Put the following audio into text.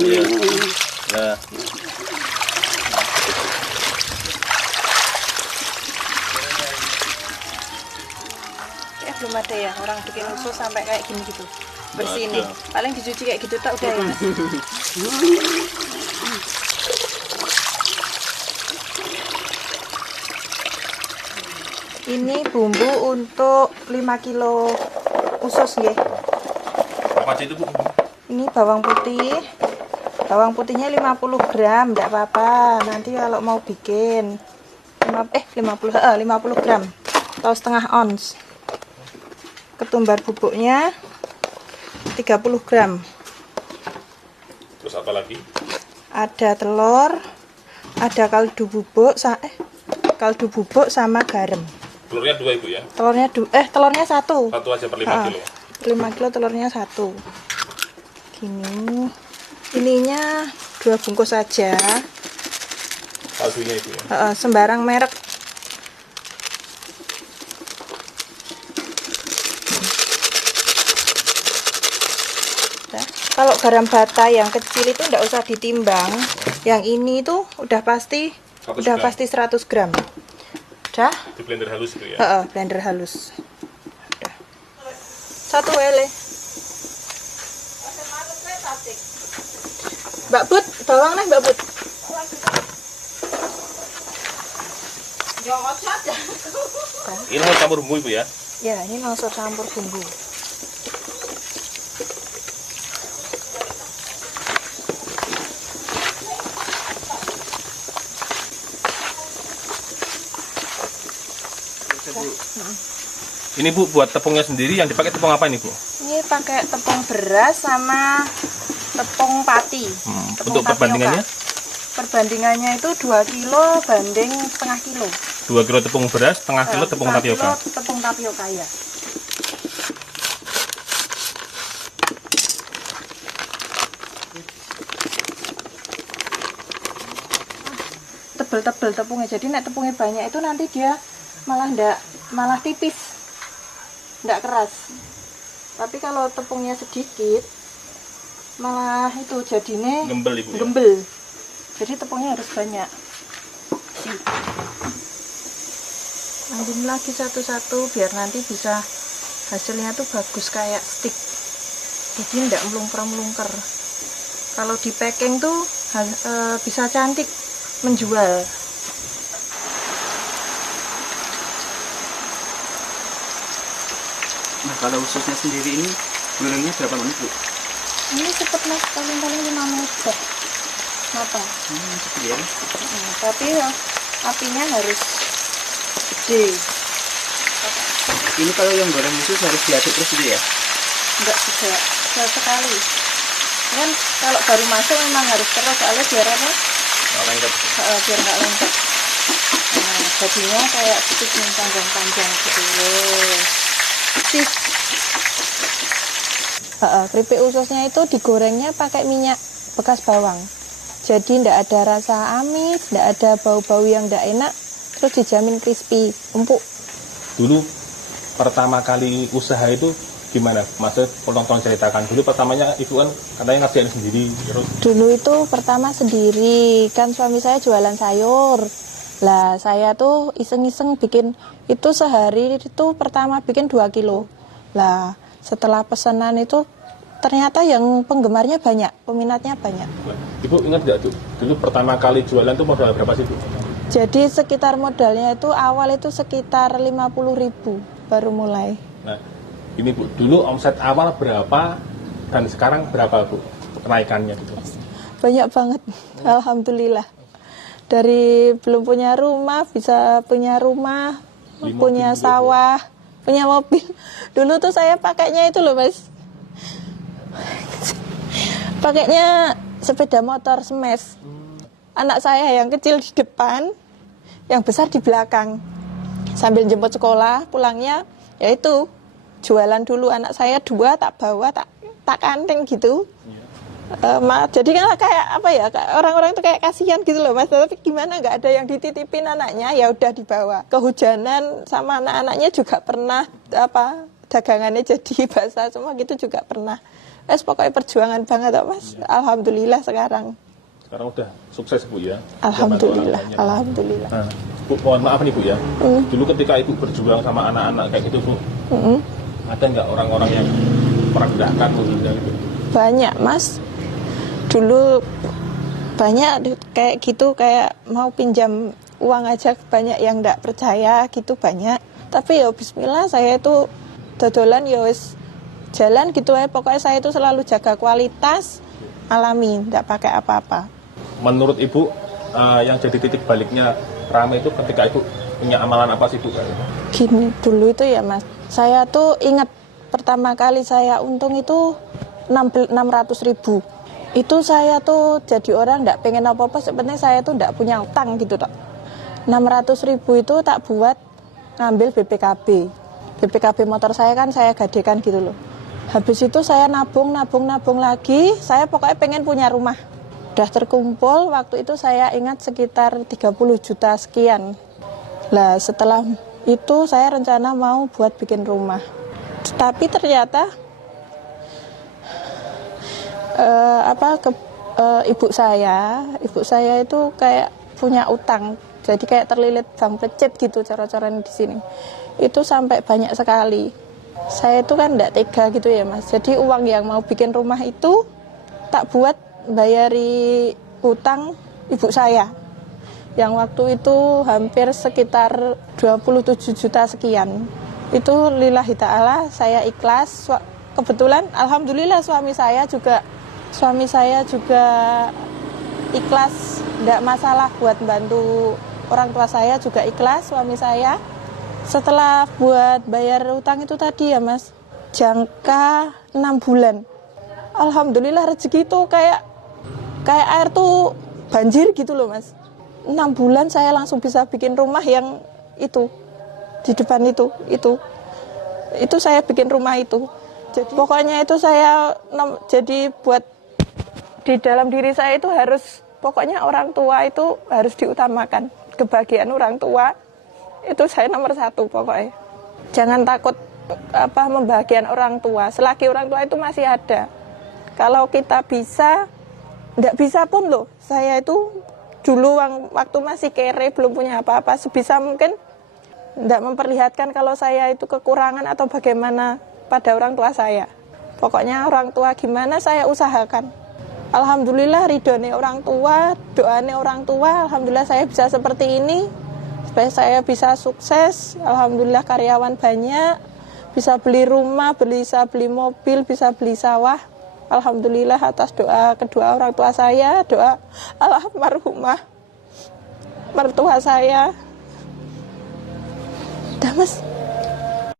Nah. Belum ada ya orang bikin usus sampai kayak gini gitu bersih nih. Paling dicuci kayak gitu tak udah ya. Ini bumbu untuk 5 kilo usus ya. Apa aja itu Bu? Ini bawang putih. Bawang putihnya 50 gram, enggak apa-apa. Nanti kalau mau bikin 50 gram atau setengah ons. Ketumbar bubuknya 30 gram. Terus apa lagi? Ada telur, ada kaldu bubuk, sama garam. Telurnya 2 Ibu ya? Telurnya 1. 1 aja per 5 kilo. 5 kilo telurnya 1. Gini. Ininya 2 bungkus saja. Kaldunya Ibu ya? Sembarang merek. Kalau garam bata yang kecil itu enggak usah ditimbang. Yang ini itu udah pasti 100 gram. Udah? Di blender halus itu ya? Blender halus. Udah. 1 lele. Mbak Put, bawang nih Mbak Put. Ini langsung campur bumbu Ibu ya? Ya, ini langsung campur bumbu. Ini Bu, buat tepungnya sendiri yang dipakai tepung apa ini Bu? Ini pakai tepung beras sama tepung pati. Untuk perbandingannya? Perbandingannya itu 2 kilo banding setengah kilo. 2 kilo tepung beras, setengah kilo tepung tapioka. Tepung tapioka ya. Tebel-tebel tepungnya. Jadi nek tepungnya banyak itu nanti dia malah tipis. Nggak keras. Tapi kalau tepungnya sedikit malah itu jadinya gembel Ibu ya? Gembel. Jadi tepungnya harus banyak. Ambil lagi satu-satu biar nanti bisa hasilnya tuh bagus kayak stick. Jadi nggak melungker-melungker. Kalau di packing tuh bisa cantik menjual. Nah, kalau ususnya sendiri ini gorengnya berapa menit Bu? Ini cepet mas, paling-paling 5 menit deh. Kenapa? Cepet ya. Tapi ya, apinya harus gede. Ini kalau yang goreng usus harus diaduk terus gitu ya? Enggak juga, sekali. Kan kalau baru masuk memang harus terus, soalnya biar apa? Nggak lengket. Biar nggak lengket. Nah, jadinya kayak stick yang panjang-panjang gitu loh. Keripik ususnya itu digorengnya pakai minyak bekas bawang. Jadi tidak ada rasa amis, tidak ada bau-bau yang tidak enak, terus dijamin crispy, empuk. Dulu pertama kali usaha itu gimana? Maksudnya tolong ceritakan dulu pertamanya Ibu kan katanya ngerjain sendiri terus. Dulu itu pertama sendiri, kan suami saya jualan sayur. Lah saya tuh iseng-iseng bikin itu sehari itu pertama bikin 2 kilo. Lah setelah pesanan itu ternyata yang penggemarnya banyak, peminatnya banyak. Ibu ingat nggak tuh dulu pertama kali jualan tuh modal berapa sih Bu? Jadi sekitar modalnya itu awal itu sekitar 50.000 baru mulai. Nah ini Bu, dulu omset awal berapa dan sekarang berapa Bu kenaikannya gitu? Banyak banget, alhamdulillah. Dari belum punya rumah bisa punya rumah, punya sawah, punya mobil. Dulu tuh saya pakainya itu loh mas, pakainya sepeda motor smash. Anak saya yang kecil di depan, yang besar di belakang. Sambil jemput sekolah, pulangnya yaitu jualan dulu. Anak saya 2 tak bawa, tak kanteng gitu. Jadi kan kayak apa ya, orang-orang itu kayak kasihan gitu loh mas. Tapi gimana, nggak ada yang dititipin anaknya, ya udah dibawa. Kehujanan sama anak-anaknya juga pernah dagangannya jadi basah semua gitu juga pernah. pokoknya perjuangan banget toh, Mas. Alhamdulillah sekarang. Sekarang udah sukses Bu ya. Alhamdulillah, Zaman orang alhamdulillah. Nah, Bu, mohon maaf nih Bu ya. Dulu ketika Ibu berjuang sama anak-anak kayak gitu Bu, ada nggak orang-orang yang merendahkan khususnya gitu? Banyak, Mas. Dulu banyak kayak gitu, kayak mau pinjam uang aja banyak yang nggak percaya gitu, banyak. Tapi ya bismillah, saya itu dodolan ya wis jalan gitu ya. Pokoknya saya itu selalu jaga kualitas, alami, nggak pakai apa-apa. Menurut Ibu, yang jadi titik baliknya Rame itu ketika Ibu punya amalan apa sih Bu? Gini, dulu itu ya Mas, saya tuh ingat pertama kali saya untung itu 600.000. Itu saya tuh jadi orang nggak pengen apa-apa, sebenarnya saya tuh nggak punya utang gitu tak. 600.000 itu tak buat ngambil BPKB. BPKB motor saya kan saya gadekan gitu loh. Habis itu saya nabung lagi, saya pokoknya pengen punya rumah. Udah terkumpul, waktu itu saya ingat sekitar 30 juta sekian. Lah setelah itu saya rencana mau buat bikin rumah. Tapi ternyata ibu saya itu kayak punya utang. Jadi kayak terlilit bank pecet gitu cara-caranya di sini. Itu sampai banyak sekali. Saya itu kan enggak tega gitu ya Mas. Jadi uang yang mau bikin rumah itu tak buat bayari utang ibu saya. Yang waktu itu hampir sekitar 27 juta sekian. Itu lillahi ta'ala saya ikhlas. Kebetulan alhamdulillah suami saya juga ikhlas, enggak masalah buat bantu orang tua saya juga ikhlas suami saya. Setelah buat bayar utang itu tadi ya Mas, jangka 6 bulan. Alhamdulillah rezeki itu kayak air tuh banjir gitu loh Mas. 6 bulan saya langsung bisa bikin rumah yang itu di depan itu saya bikin rumah itu. Jadi pokoknya itu saya jadi buat di dalam diri saya itu harus pokoknya orang tua itu harus diutamakan. Kebahagiaan orang tua itu saya nomor 1 pokoknya. Jangan takut membahagiakan orang tua. Selagi orang tua itu masih ada. Kalau kita bisa, enggak bisa pun loh. Saya itu dulu waktu masih kere belum punya apa-apa, sebisa mungkin enggak memperlihatkan kalau saya itu kekurangan atau bagaimana pada orang tua saya. Pokoknya orang tua gimana saya usahakan. Alhamdulillah ridhone orang tua, doane orang tua, alhamdulillah saya bisa seperti ini. Supaya saya bisa sukses, alhamdulillah karyawan banyak, bisa beli rumah, bisa beli mobil, bisa beli sawah. Alhamdulillah atas doa kedua orang tua saya, doa almarhumah mertua saya. Dah Mas.